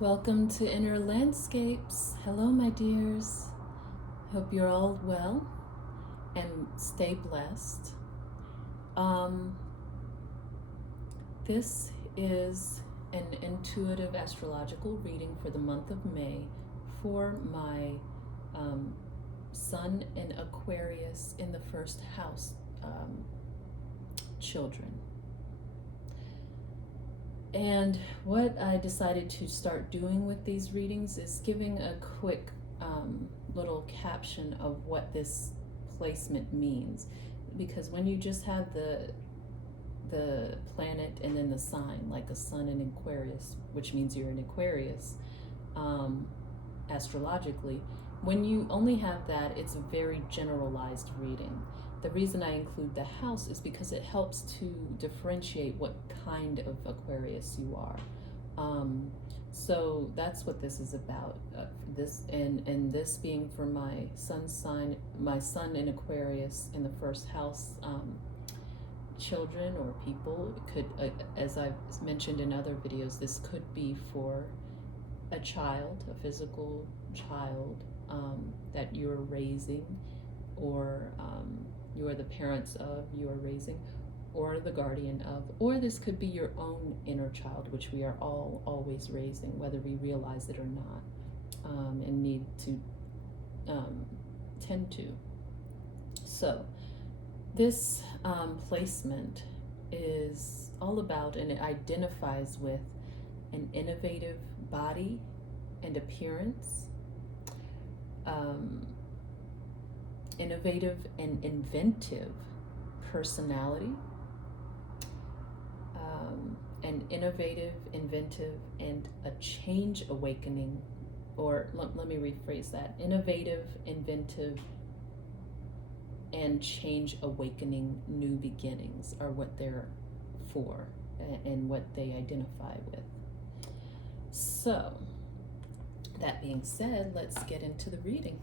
Welcome to Inner Landscapes. Hello, my dears. Hope you're all well and stay blessed. This is an intuitive astrological reading for the month of May for my Sun in Aquarius in the first house children. And what I decided to start doing with these readings is giving a quick little caption of what this placement means. Because when you just have the planet and then the sign, like a sun in Aquarius, which means you're in Aquarius, astrologically, when you only have that, it's a very generalized reading. The reason I include the house is because it helps to differentiate what kind of Aquarius you are. So that's what this is about. This being for my sun's sign, my sun in Aquarius in the first house. Children or people, it could, as I've mentioned in other videos, this could be for a child, a physical child that you're raising, or you are the parents of, you are raising, or the guardian of, or this could be your own inner child, which we are all always raising, whether we realize it or not, and need to tend to. So this placement is all about, and it identifies with, an innovative body and appearance, innovative and inventive personality, an innovative, inventive, and a change awakening, or let me rephrase that, innovative, inventive, and change awakening new beginnings are what they're for and what they identify with. So, that being said, let's get into the reading.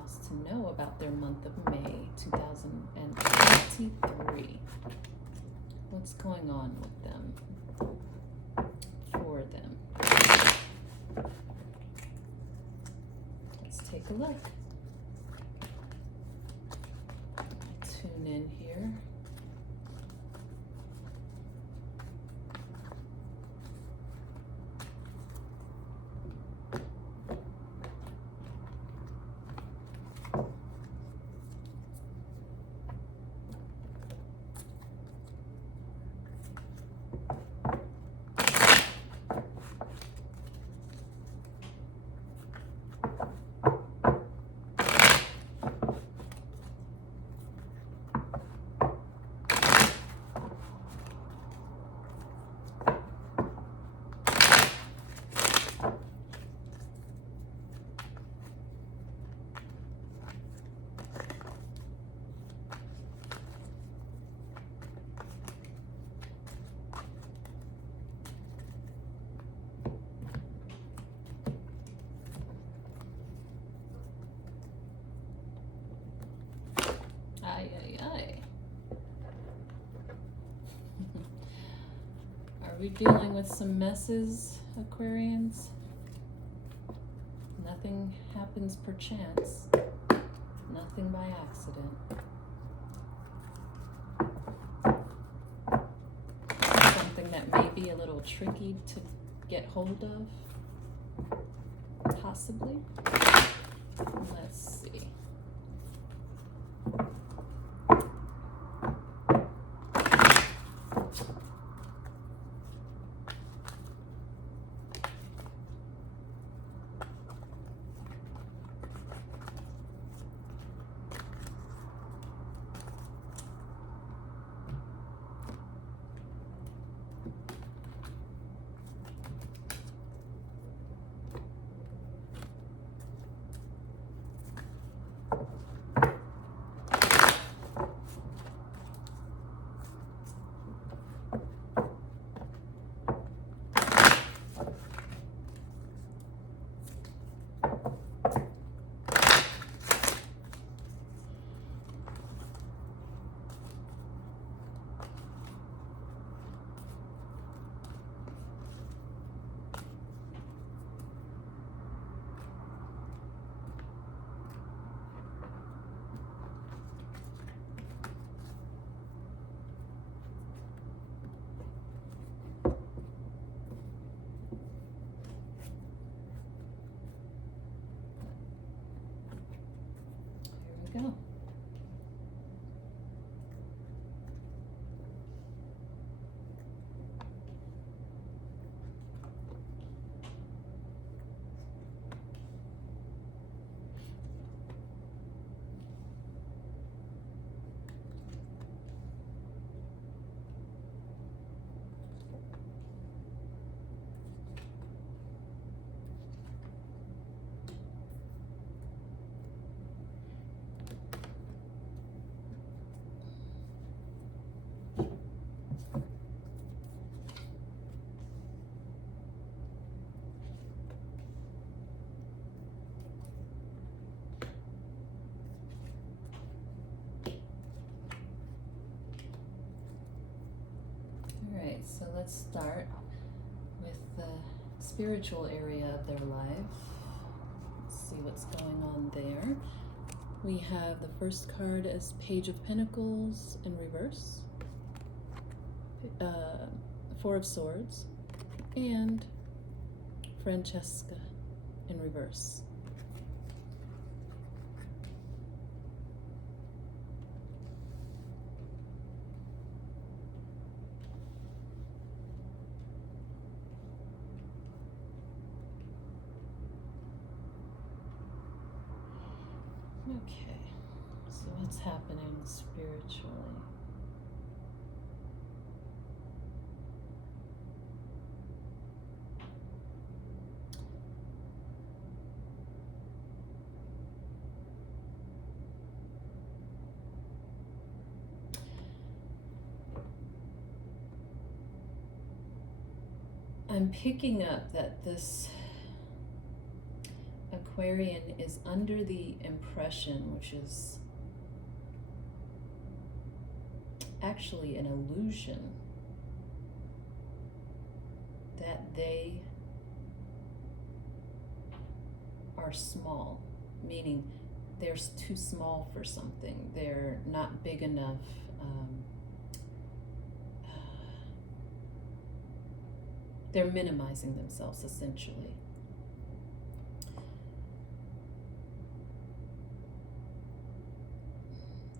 House to know about their month of May 2023. What's going on with them, for them? Let's take a look. Tune in here. Are we dealing with some messes, Aquarians? Nothing happens per chance. Nothing by accident. Something that may be a little tricky to get hold of, possibly. Let's see. we go. Alright, so let's start with the spiritual area of their life. Let's see what's going on there. We have the first card as Page of Pentacles in reverse, Four of Swords, and Francesca in reverse. Okay, so what's happening spiritually? I'm picking up that this Aquarian is under the impression, which is actually an illusion, that they are small, meaning they're too small for something. They're not big enough. They're minimizing themselves, essentially.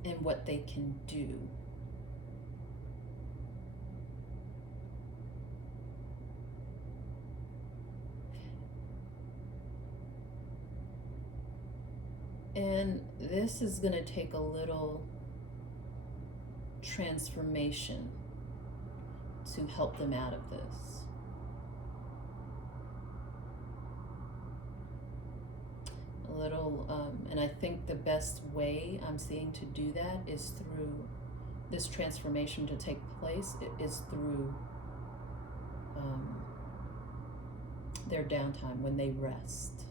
And what they can do. And this is going to take a little transformation to help them out of this. A little, and I think the best way I'm seeing to do that is through this transformation to take place, is through their downtime, when they rest.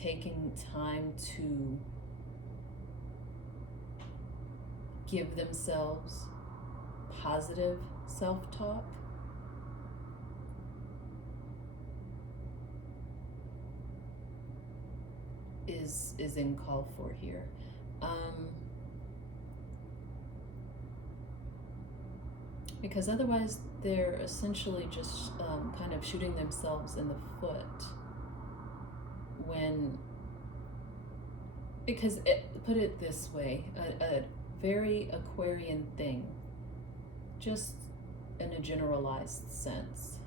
Taking time to give themselves positive self-talk. Is in call for here. Because otherwise they're essentially just kind of shooting themselves in the foot. Because put it this way, a very Aquarian thing, just in a generalized sense,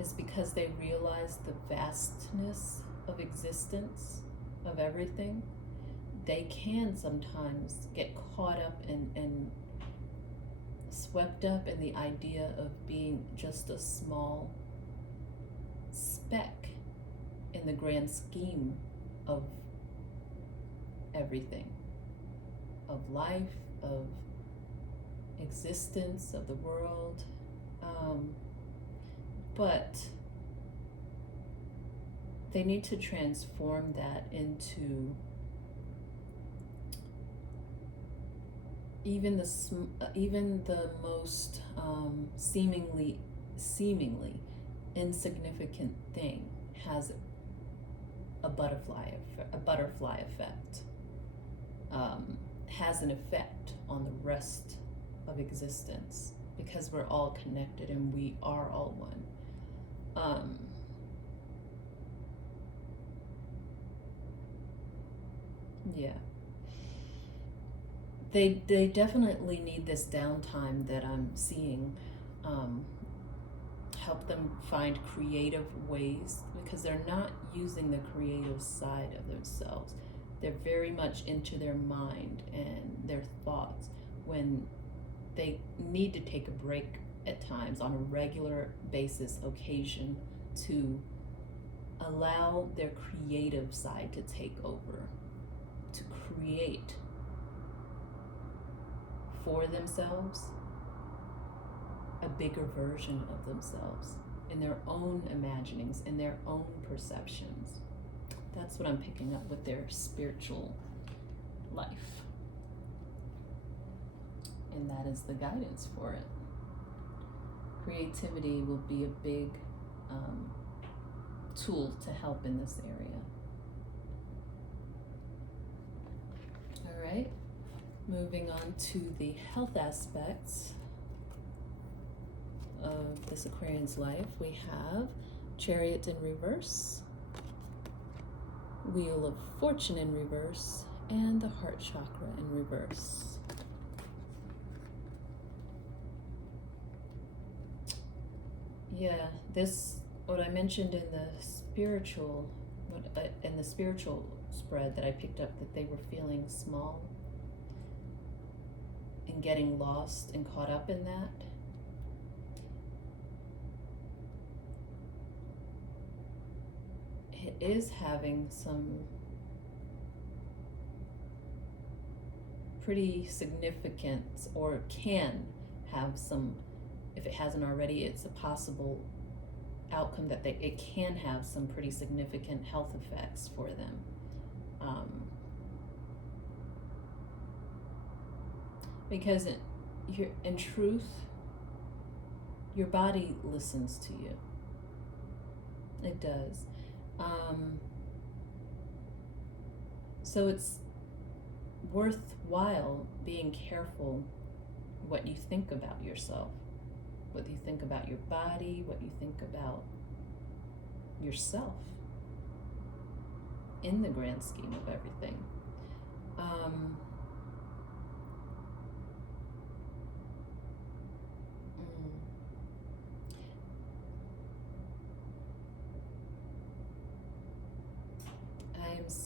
is because they realize the vastness of existence, of everything. They can sometimes get caught up and swept up in the idea of being just a small speck in the grand scheme of everything, of life, of existence, of the world. But they need to transform that into even the most seemingly insignificant thing has a butterfly effect, has an effect on the rest of existence, because we're all connected and we are all one. Yeah. They definitely need this downtime that I'm seeing. Help them find creative ways, because they're not using the creative side of themselves. They're very much into their mind and their thoughts, when they need to take a break at times on a regular basis, occasion, to allow their creative side to take over, to create for themselves a bigger version of themselves in their own imaginings, in their own perceptions. That's what I'm picking up with their spiritual life. And that is the guidance for it. Creativity will be a big tool to help in this area. All right, moving on to the health aspects of this Aquarian's life. We have Chariot in reverse, Wheel of Fortune in reverse, and the Heart Chakra in reverse. Yeah, this, what I mentioned in the spiritual spread, that I picked up that they were feeling small and getting lost and caught up in that. It is having some pretty significant, or can have some, if it hasn't already, it's a possible outcome that it can have some pretty significant health effects for them. Because in truth, your body listens to you. It does. So it's worthwhile being careful what you think about yourself, what you think about your body, what you think about yourself in the grand scheme of everything.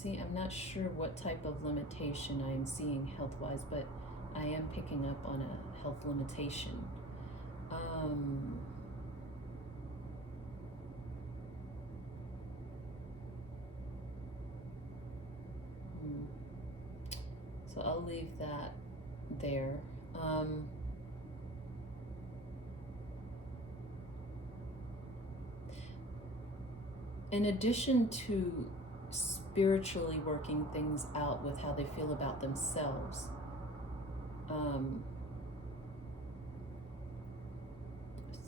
I'm not sure what type of limitation I am seeing health-wise, but I am picking up on a health limitation. So I'll leave that there. In addition to spiritually working things out with how they feel about themselves,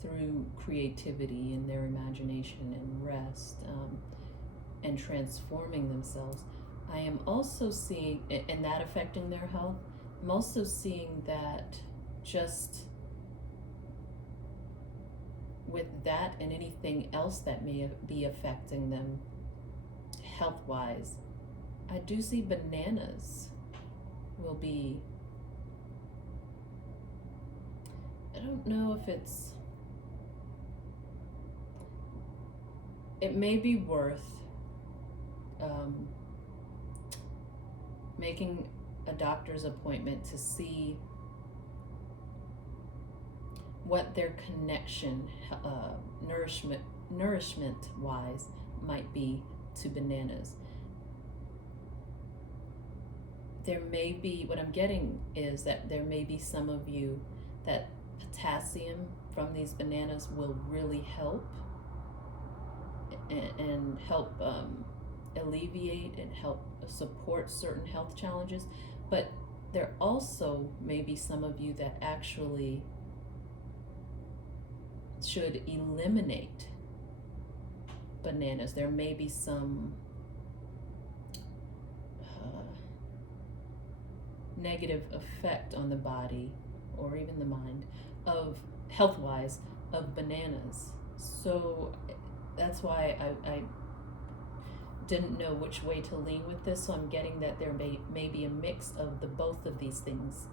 through creativity and their imagination and rest, and transforming themselves, I am also seeing, and that affecting their health, I'm also seeing that just with that and anything else that may be affecting them health-wise, I do see bananas will be, I don't know if it may be worth making a doctor's appointment to see what their connection, nourishment-wise, might be to bananas. There may be, what I'm getting is that there may be some of you that potassium from these bananas will really help and help alleviate and help support certain health challenges. But there also may be some of you that actually should eliminate bananas. There may be some negative effect on the body or even the mind, of health-wise, of bananas. So that's why I didn't know which way to lean with this, so I'm getting that there may be a mix of the both of these things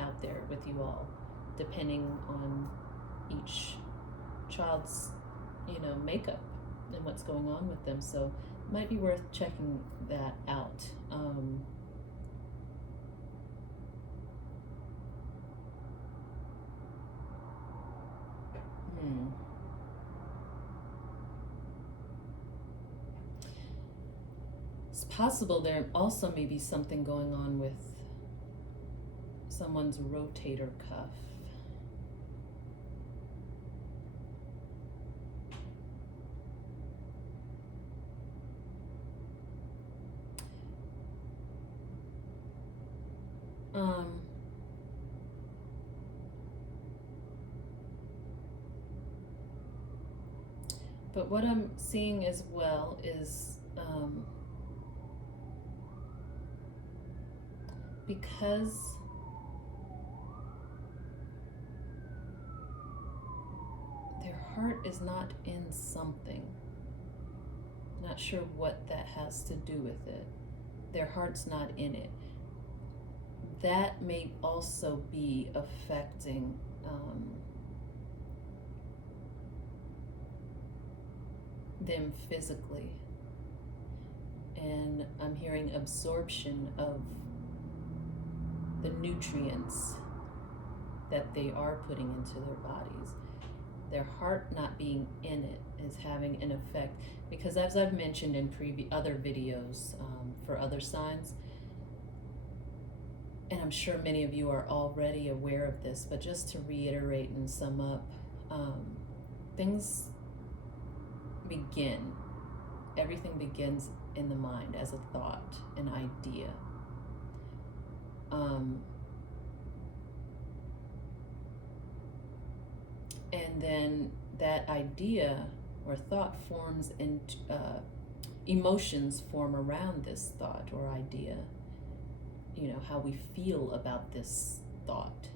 out there with you all, depending on each child's, makeup and what's going on with them. So it might be worth checking that out. It's possible there also may be something going on with someone's rotator cuff. But what I'm seeing as well is because their heart is not in something, not sure what that has to do with it, their heart's not in it, that may also be affecting them physically. And I'm hearing absorption of the nutrients that they are putting into their bodies. Their heart not being in it is having an effect, because as I've mentioned in other videos for other signs, and I'm sure many of you are already aware of this, but just to reiterate and sum up, things begin, everything begins in the mind as a thought, an idea. And then that idea or thought forms into emotions form around this thought or idea. How we feel about this thought,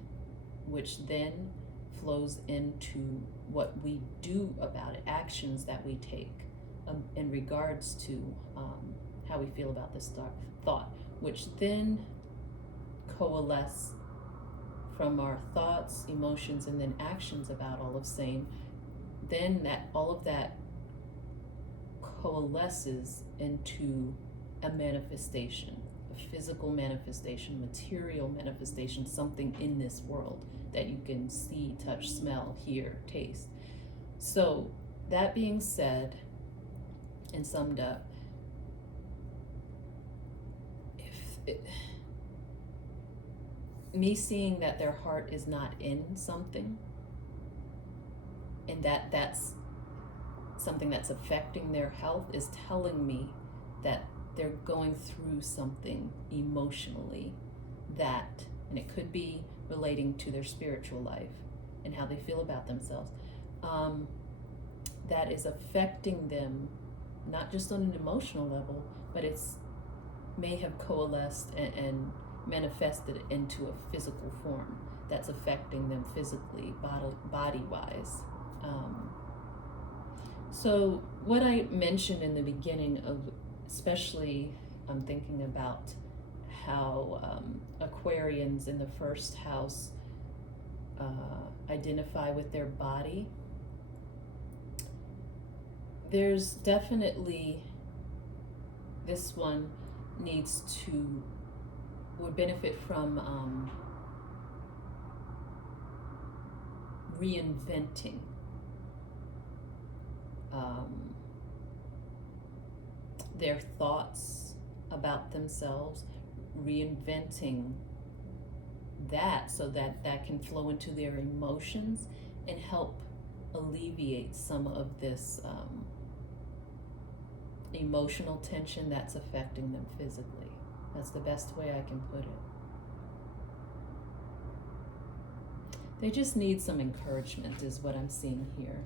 which then flows into what we do about it, actions that we take in regards to how we feel about this thought, which then coalesce from our thoughts, emotions, and then actions about all of same. Then all of that coalesces into a manifestation, a physical manifestation, material manifestation, something in this world that you can see, touch, smell, hear, taste. So that being said and summed up, me seeing that their heart is not in something, and that's something that's affecting their health, is telling me that they're going through something emotionally, and it could be relating to their spiritual life and how they feel about themselves, that is affecting them, not just on an emotional level, but it's may have coalesced and manifested into a physical form that's affecting them physically, body-wise. So what I mentioned in the beginning of, especially I'm thinking about how Aquarians in the first house identify with their body. There's definitely, this one would benefit from reinventing their thoughts about themselves, reinventing that so that can flow into their emotions and help alleviate some of this emotional tension that's affecting them physically. That's the best way I can put it. They just need some encouragement is what I'm seeing here.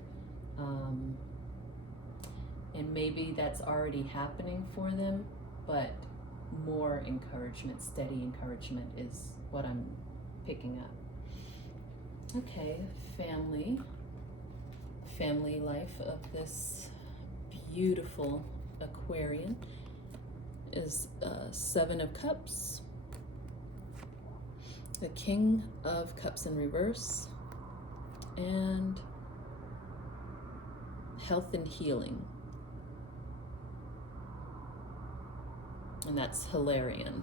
And maybe that's already happening for them, but more encouragement, steady encouragement is what I'm picking up. Okay, family life of this beautiful Aquarian is Seven of Cups, the King of Cups in reverse, and health and healing. And that's Hilarion.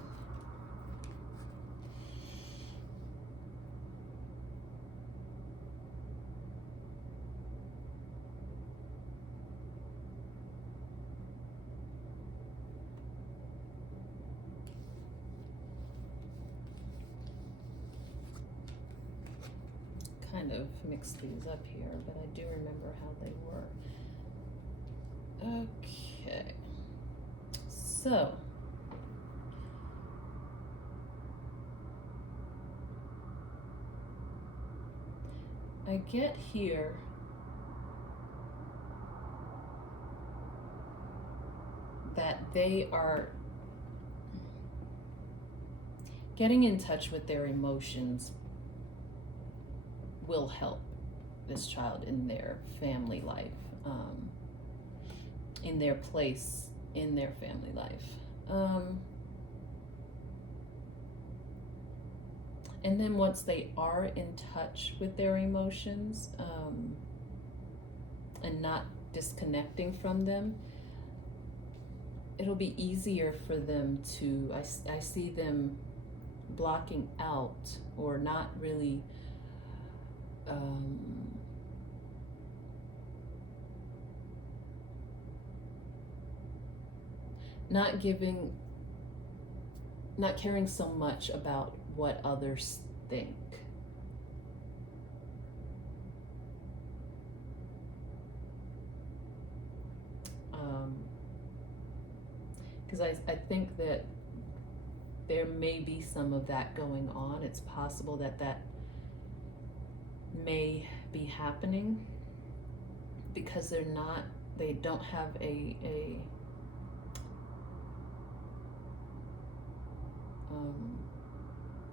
Kind of mixed these up here, but I do remember how they were. Okay, so I get here that they are getting in touch with their emotions will help this child in their family life, in their place in their family life. And then once they are in touch with their emotions, and not disconnecting from them, it'll be easier for them to, I see them blocking out or not really not caring so much about what others think. Because I think that there may be some of that going on. It's possible that that may be happening because they don't have an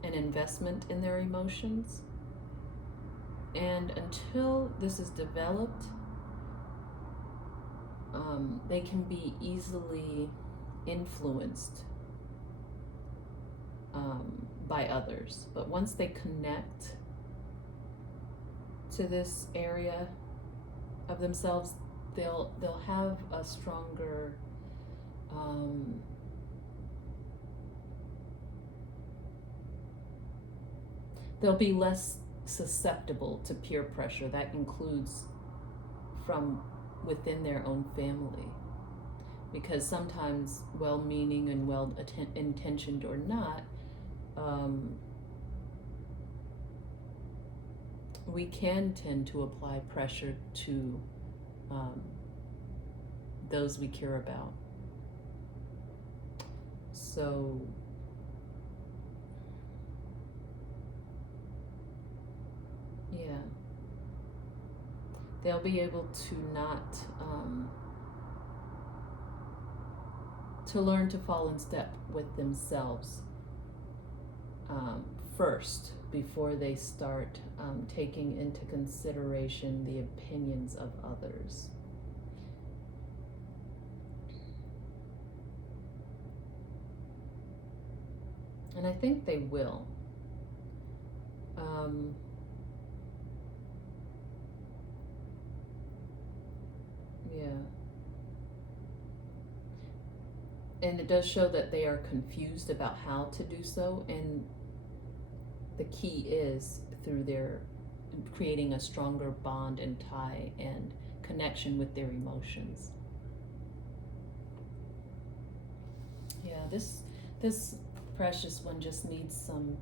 investment in their emotions. And until this is developed, they can be easily influenced by others. But once they connect to this area of themselves, they'll have a stronger they'll be less susceptible to peer pressure. That includes from within their own family, because sometimes, well-meaning and well-intentioned or not, we can tend to apply pressure to those we care about. So yeah, they'll be able to not to learn to fall in step with themselves first, before they start taking into consideration the opinions of others. And I think they will. Yeah. And it does show that they are confused about how to do so, and the key is through their creating a stronger bond and tie and connection with their emotions. Yeah, this precious one just needs some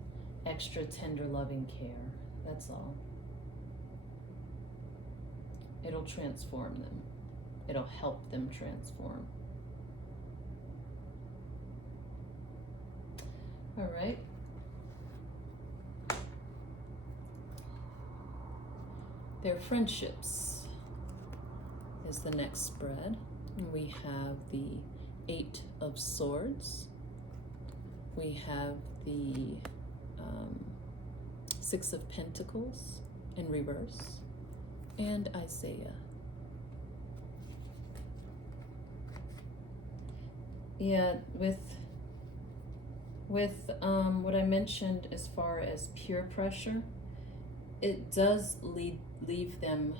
extra tender loving care. That's all. It'll transform them. It'll help them transform. All right. Their friendships is the next spread. We have the 8 of Swords. We have the 6 of Pentacles in reverse, and Isaiah. Yeah, with what I mentioned as far as peer pressure, it does leave them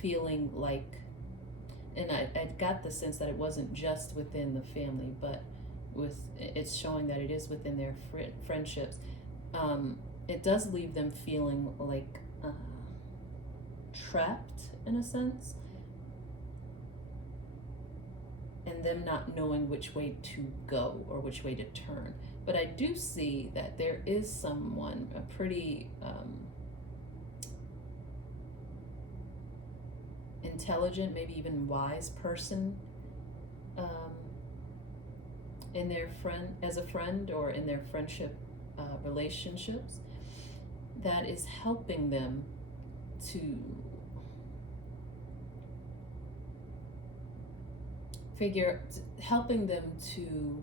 feeling like, and I got the sense that it wasn't just within the family, but it's showing that it is within their friendships. It does leave them feeling like trapped in a sense, and them not knowing which way to go or which way to turn. But I do see that there is someone, a pretty intelligent, maybe even wise person in their as a friend or in their friendship relationships, that is helping them to helping them to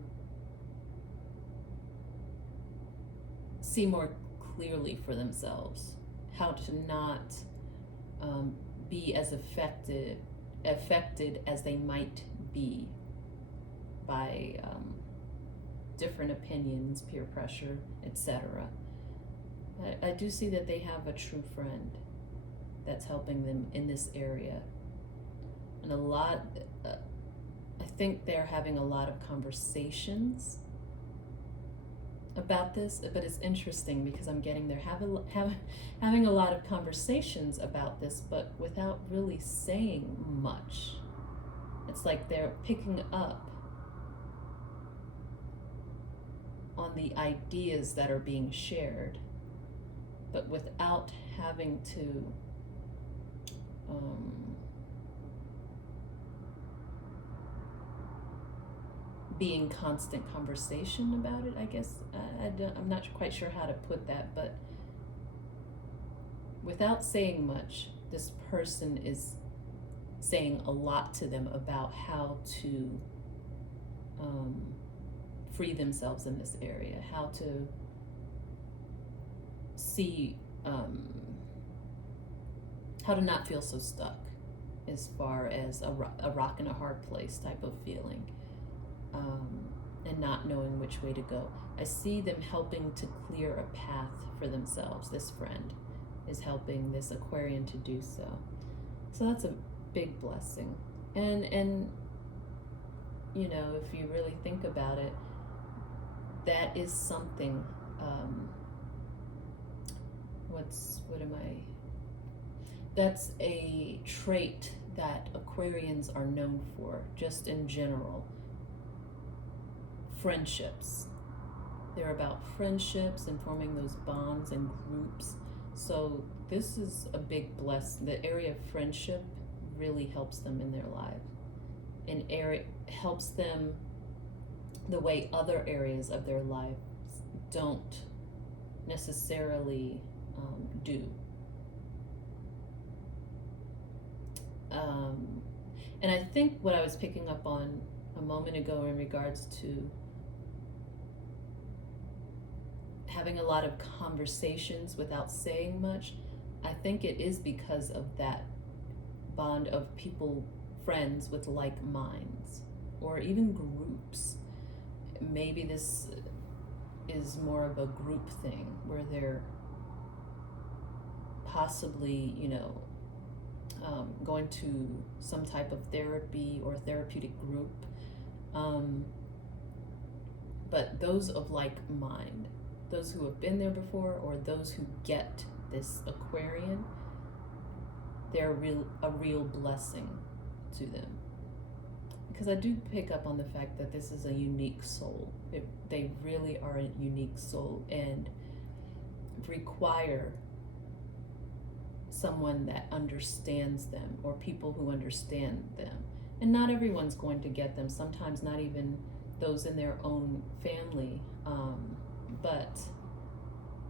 see more clearly for themselves how to not be as affected as they might be by different opinions, peer pressure, etc. I do see that they have a true friend that's helping them in this area, and I think they're having a lot of conversations about this, but it's interesting because I'm getting they're having a lot of conversations about this, but without really saying much. It's like they're picking up on the ideas that are being shared, but without having to be in constant conversation about it, I guess. I'm not quite sure how to put that, but without saying much, this person is saying a lot to them about how to free themselves in this area, how to see, how to not feel so stuck, as far as a rock and a hard place type of feeling, and not knowing which way to go. I see them helping to clear a path for themselves. This friend is helping this Aquarian to do so. So that's a big blessing. And you know, if you really think about it, that is something, that's a trait that Aquarians are known for, just in general. Friendships. They're about friendships and forming those bonds and groups. So this is a big blessing. The area of friendship really helps them in their life. And helps them the way other areas of their lives don't necessarily do. And I think what I was picking up on a moment ago in regards to having a lot of conversations without saying much, I think it is because of that bond of people, friends with like minds, or even groups. Maybe this is more of a group thing where they're possibly, going to some type of therapy or therapeutic group. But those of like mind, those who have been there before, or those who get this Aquarian, they're a real blessing to them. Because I do pick up on the fact that this is a unique soul. They really are a unique soul and require someone that understands them, or people who understand them. And not everyone's going to get them, sometimes not even those in their own family. But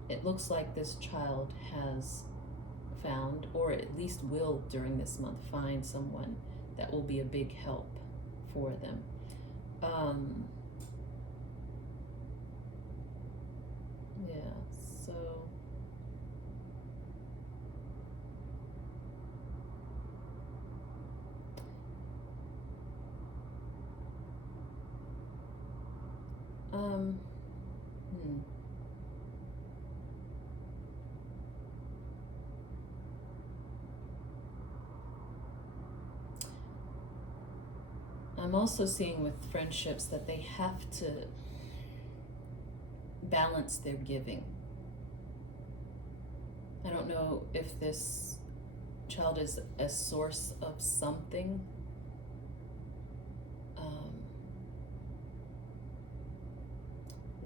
it looks like this child has found, or at least will during this month, find someone that will be a big help for them. So I'm also seeing with friendships that they have to balance their giving. I don't know if this child is a source of something,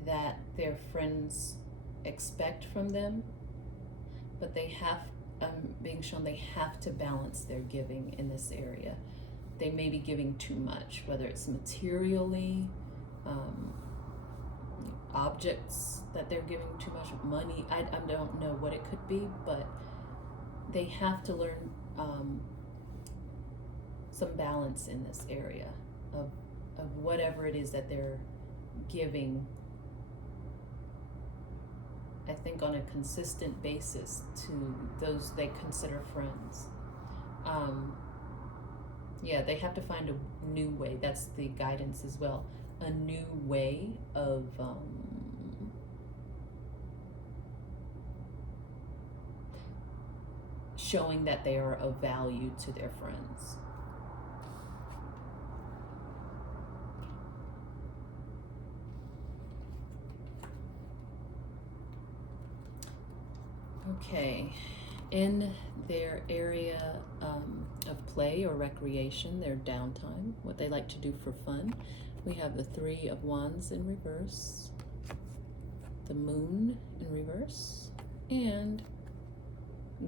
that their friends expect from them, but they have, being shown they have to balance their giving in this area. They may be giving too much, whether it's materially, objects that they're giving too much, money. I don't know what it could be, but they have to learn some balance in this area of whatever it is that they're giving, I think, on a consistent basis to those they consider friends. Yeah, they have to find a new way. That's the guidance as well. A new way of showing that they are of value to their friends. Okay, in their area of play or recreation, their downtime, what they like to do for fun, we have the Three of Wands in reverse, the Moon in reverse, and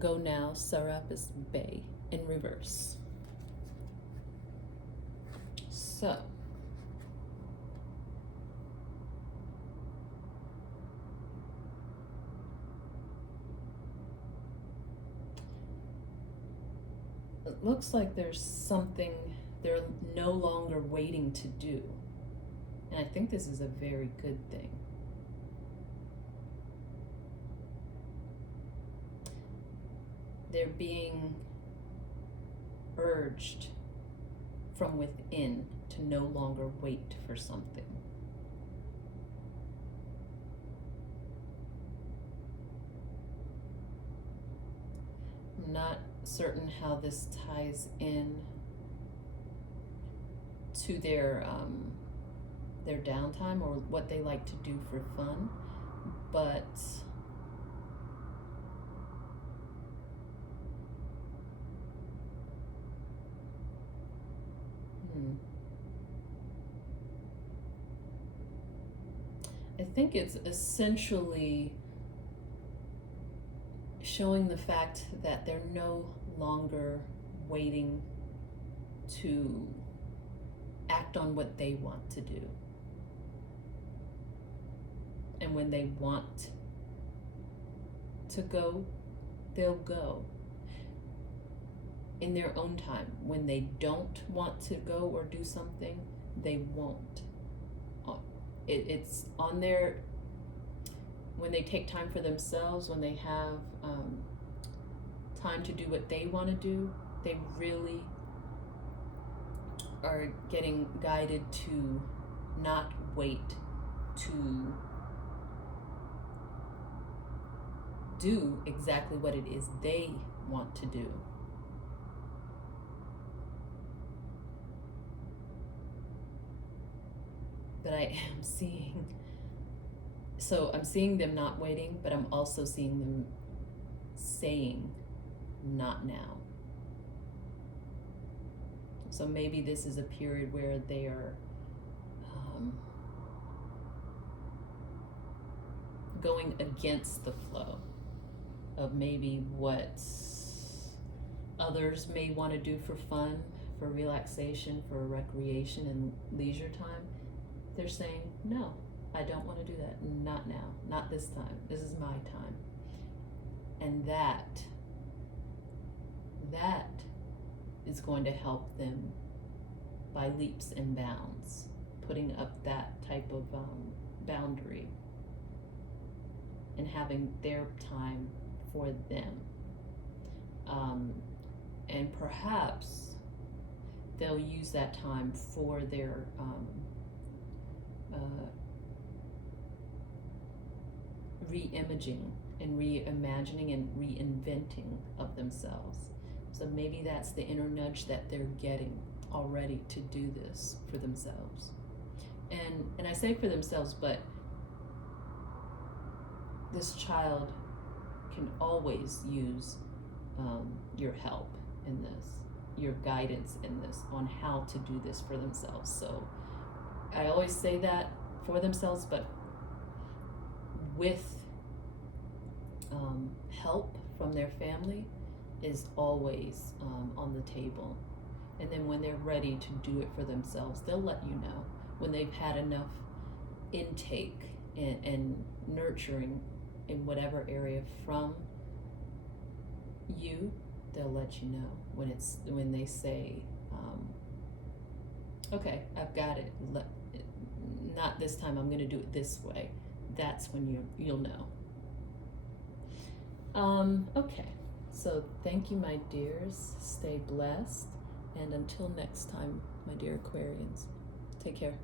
Go Now, Serapis Bay in reverse. So, it looks like there's something they're no longer waiting to do. And I think this is a very good thing. They're being urged from within to no longer wait for something. I'm not certain how this ties in to their downtime or what they like to do for fun, but I think it's essentially showing the fact that they're no longer waiting to act on what they want to do. And when they want to go, they'll go in their own time. When they don't want to go or do something, they won't. It's on their, when they take time for themselves, when they have time to do what they want to do, they really are getting guided to not wait to do exactly what it is they want to do. But I am seeing, so I'm seeing them not waiting, but I'm also seeing them saying not now. So maybe this is a period where they are going against the flow of maybe what others may want to do for fun, for relaxation, for recreation and leisure time. They're saying, no, I don't want to do that. Not now, not this time. This is my time. And that is going to help them by leaps and bounds, putting up that type of boundary and having their time for them. And perhaps they'll use that time for their re-imaging and reimagining and reinventing of themselves. So maybe that's the inner nudge that they're getting, already to do this for themselves. And I say for themselves, but this child can always use your help in this, your guidance in this, on how to do this for themselves. So I always say that for themselves, but with help from their family is always on the table. And then when they're ready to do it for themselves, they'll let you know. When they've had enough intake and nurturing in whatever area from you, they'll let you know when they say, okay, I've got it. Not this time, I'm going to do it this way. That's when you'll know. Okay, so thank you, my dears. Stay blessed, and until next time, my dear Aquarians, take care.